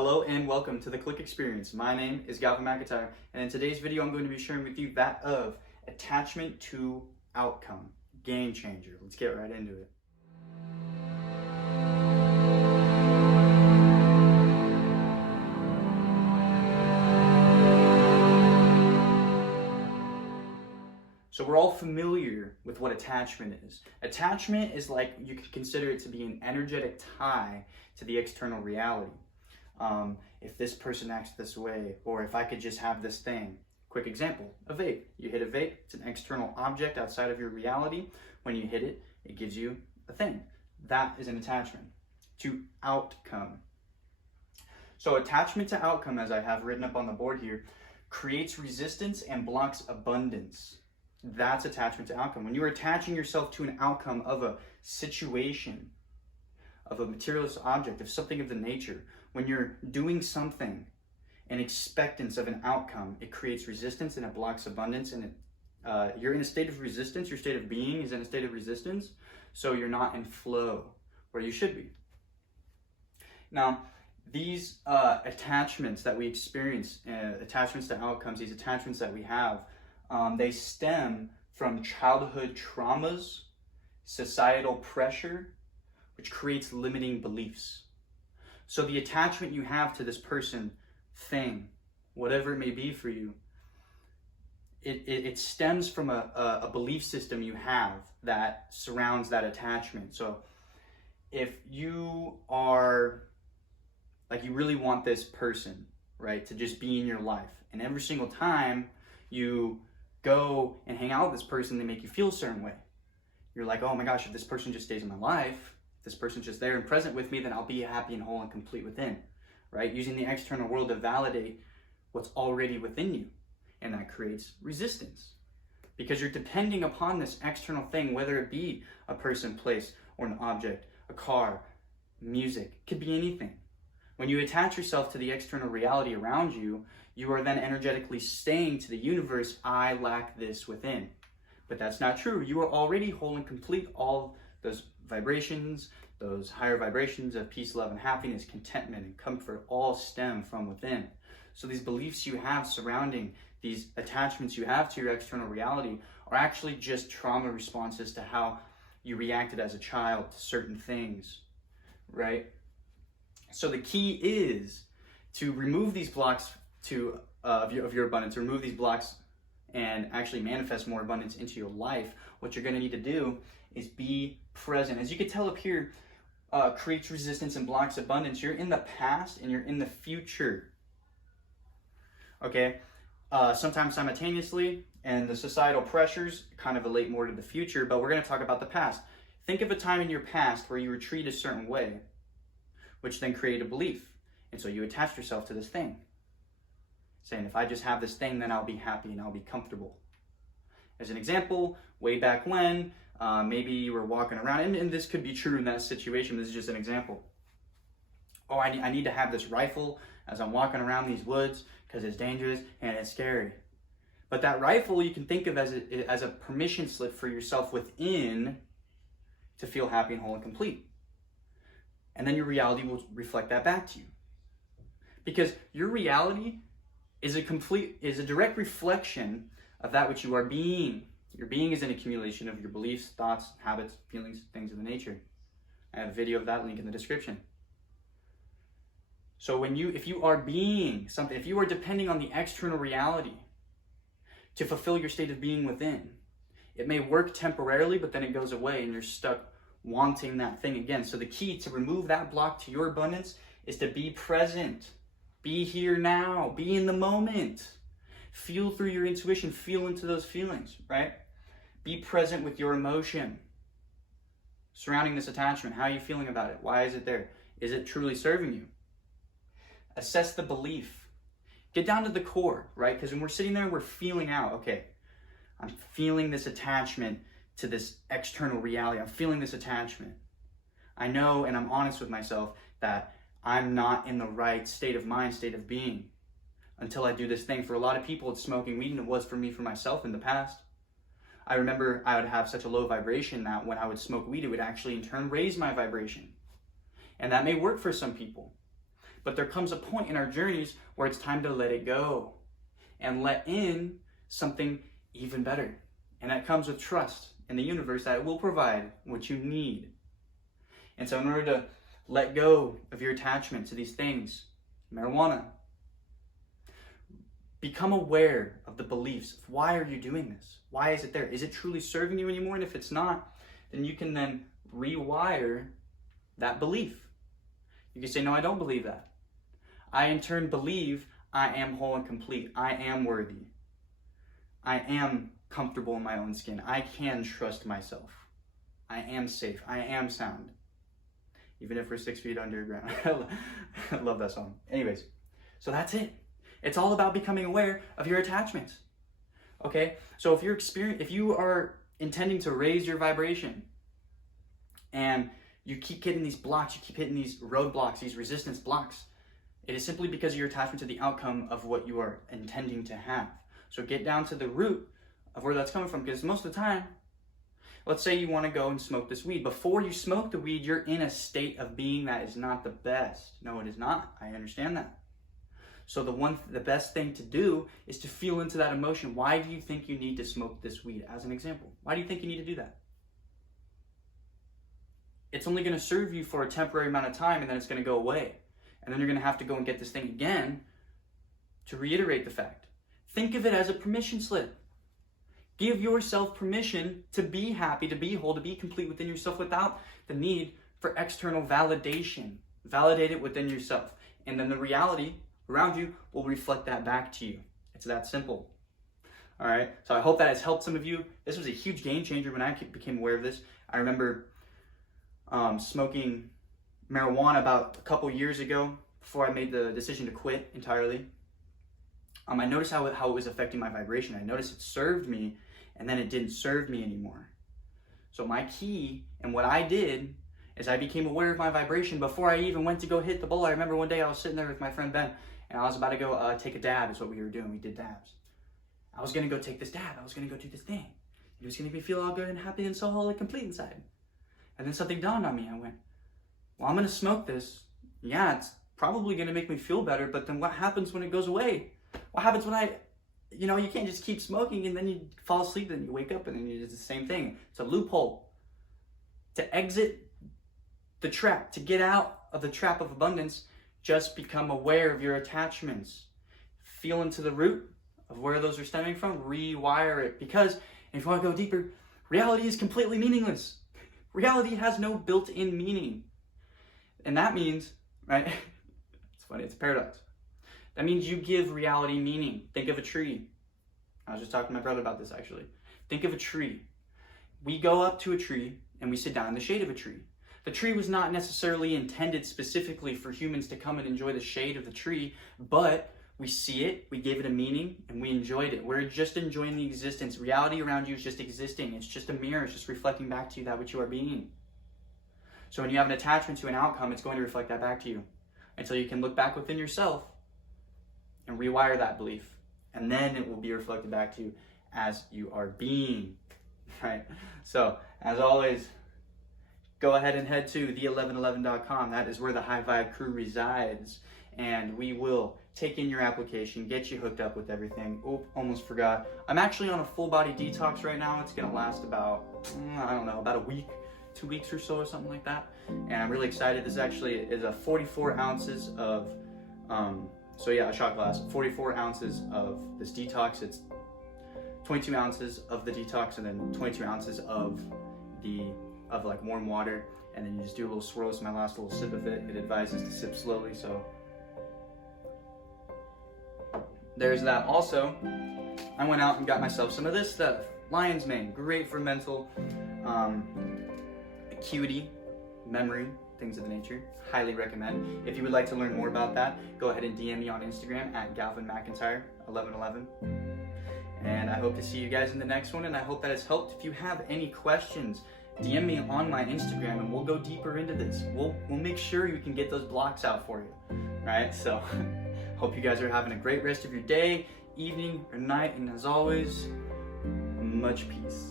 Hello and welcome to the Click Experience. My name is Gavin McIntyre, and in today's video I'm going to be sharing with you that of attachment to outcome. Game changer. Let's get right into it. So we're all familiar with what attachment is. Attachment is like, you could consider it to be an energetic tie to the external reality. If this person acts this way, or if I could just have this thing. Quick example, a vape. You hit a vape, it's an external object outside of your reality. When you hit it, it gives you a thing. That is an attachment to outcome. So attachment to outcome, as I have written up on the board here, creates resistance and blocks abundance. That's attachment to outcome. When you're attaching yourself to an outcome of a situation, of a materialist object, of something of the nature, when you're doing something in expectance of an outcome, it creates resistance and it blocks abundance, and you're in a state of resistance. Your state of being is in a state of resistance, so you're not in flow where you should be. Now, these attachments that we experience, attachments to outcomes, these attachments that we have, they stem from childhood traumas, societal pressure, which creates limiting beliefs. So the attachment you have to this person, thing, whatever it may be for you, it stems from a belief system you have that surrounds that attachment. So if you are, like, you really want this person, right, to just be in your life, and every single time you go and hang out with this person, they make you feel a certain way. You're like, oh my gosh, if this person just stays in my life, this person's just there and present with me, then I'll be happy and whole and complete within, right? Using the external world to validate what's already within you. And that creates resistance because you're depending upon this external thing, whether it be a person, place, or an object, a car, music, could be anything. When you attach yourself to the external reality around you, you are then energetically saying to the universe, I lack this within. But that's not true. You are already whole and complete. All those vibrations, those higher vibrations of peace, love, and happiness, contentment, and comfort all stem from within. So these beliefs you have surrounding these attachments you have to your external reality are actually just trauma responses to how you reacted as a child to certain things, right? So the key is to remove these blocks of your abundance, remove these blocks and actually manifest more abundance into your life. What you're going to need to do is be present. As you can tell up here, creates resistance and blocks abundance. You're in the past and you're in the future. Okay? Sometimes simultaneously, and the societal pressures kind of relate more to the future, but we're going to talk about the past. Think of a time in your past where you were treated a certain way, which then created a belief. And so you attached yourself to this thing, saying, if I just have this thing, then I'll be happy and I'll be comfortable. As an example, way back when, maybe you were walking around, and this could be true in that situation, this is just an example. Oh, I need to have this rifle as I'm walking around these woods because it's dangerous and it's scary. But that rifle you can think of as a permission slip for yourself within to feel happy and whole and complete. And then your reality will reflect that back to you. Because your reality is a direct reflection of that which you are being. Your being is an accumulation of your beliefs, thoughts, habits, feelings, things of the nature. I have a video of that, link in the description. So if you are being something, if you are depending on the external reality to fulfill your state of being within, it may work temporarily, but then it goes away and you're stuck wanting that thing again. So the key to remove that block to your abundance is to be present. Be here now. Be in the moment. Feel through your intuition. Feel into those feelings, right? Be present with your emotion surrounding this attachment. How are you feeling about it? Why is it there? Is it truly serving you? Assess the belief. Get down to the core, right? Because when we're sitting there, we're feeling out, okay, I'm feeling this attachment to this external reality. I'm feeling this attachment. I know, and I'm honest with myself, that I'm not in the right state of mind, state of being, until I do this thing. For a lot of people, it's smoking weed, and it was for me, for myself in the past. I remember I would have such a low vibration that when I would smoke weed, it would actually in turn raise my vibration. And that may work for some people. But there comes a point in our journeys where it's time to let it go and let in something even better. And that comes with trust in the universe that it will provide what you need. And so in order to let go of your attachment to these things, marijuana, become aware of the beliefs. Why are you doing this? Why is it there? Is it truly serving you anymore? And if it's not, then you can then rewire that belief. You can say, no, I don't believe that. I in turn believe I am whole and complete. I am worthy. I am comfortable in my own skin. I can trust myself. I am safe. I am sound. Even if we're 6 feet underground. I love that song. Anyways, so that's it. It's all about becoming aware of your attachments. Okay? So if you are intending to raise your vibration and you keep hitting these blocks, you keep hitting these roadblocks, these resistance blocks, it is simply because of your attachment to the outcome of what you are intending to have. So get down to the root of where that's coming from, because most of the time, let's say you want to go and smoke this weed. Before you smoke the weed, you're in a state of being that is not the best. No, it is not. I understand that. So the best thing to do is to feel into that emotion. Why do you think you need to smoke this weed, as an example? Why do you think you need to do that? It's only going to serve you for a temporary amount of time, and then it's going to go away. And then you're going to have to go and get this thing again to reiterate the fact. Think of it as a permission slip. Give yourself permission to be happy, to be whole, to be complete within yourself without the need for external validation. Validate it within yourself. And then the reality around you will reflect that back to you. It's that simple. All right. So I hope that has helped some of you. This was a huge game changer when I became aware of this. I remember smoking marijuana about a couple years ago before I made the decision to quit entirely. I noticed how it was affecting my vibration. I noticed it served me, and then it didn't serve me anymore. So my key and what I did is I became aware of my vibration before I even went to go hit the bowl. I remember one day I was sitting there with my friend Ben, and I was about to go take a dab is what we were doing. We did dabs. I was going to go take this dab. I was going to go do this thing. It was going to make me feel all good and happy and so whole and complete inside. And then something dawned on me. I went, well, I'm going to smoke this. Yeah, it's probably going to make me feel better, but then what happens when it goes away? What happens when you can't just keep smoking and then you fall asleep and you wake up and then you do the same thing. It's a loophole. To exit the trap, to get out of the trap of abundance, just become aware of your attachments. Feel into the root of where those are stemming from, rewire it. Because if you want to go deeper, reality is completely meaningless. Reality has no built-in meaning. And that means, right, it's funny, it's a paradox. That means you give reality meaning. Think of a tree. I was just talking to my brother about this actually. Think of a tree. We go up to a tree and we sit down in the shade of a tree. The tree was not necessarily intended specifically for humans to come and enjoy the shade of the tree, but we see it, we gave it a meaning, and we enjoyed it. We're just enjoying the existence. Reality around you is just existing. It's just a mirror. It's just reflecting back to you that which you are being. So when you have an attachment to an outcome, it's going to reflect that back to you until you can look back within yourself and rewire that belief. And then it will be reflected back to you as you are being, right? So, as always, go ahead and head to the1111.com. That is where the High Vibe crew resides. And we will take in your application, get you hooked up with everything. Oh, almost forgot. I'm actually on a full body detox right now. It's going to last about a week, 2 weeks or so or something like that. And I'm really excited. This actually is a 44 ounces of, a shot glass, 44 ounces of this detox. It's 22 ounces of the detox and then 22 ounces of warm water. And then you just do a little swirl. It's my last little sip of it. It advises to sip slowly, so there's that. Also, I went out and got myself some of this stuff. Lion's Mane, great for mental acuity, memory, things of the nature. Highly recommend. If you would like to learn more about that, go ahead and DM me on Instagram at GalvinMcIntyre1111. And I hope to see you guys in the next one, and I hope that has helped. If you have any questions, DM me on my Instagram and we'll go deeper into this. We'll make sure we can get those blocks out for you. Right? So hope you guys are having a great rest of your day, evening, or night, and as always, much peace.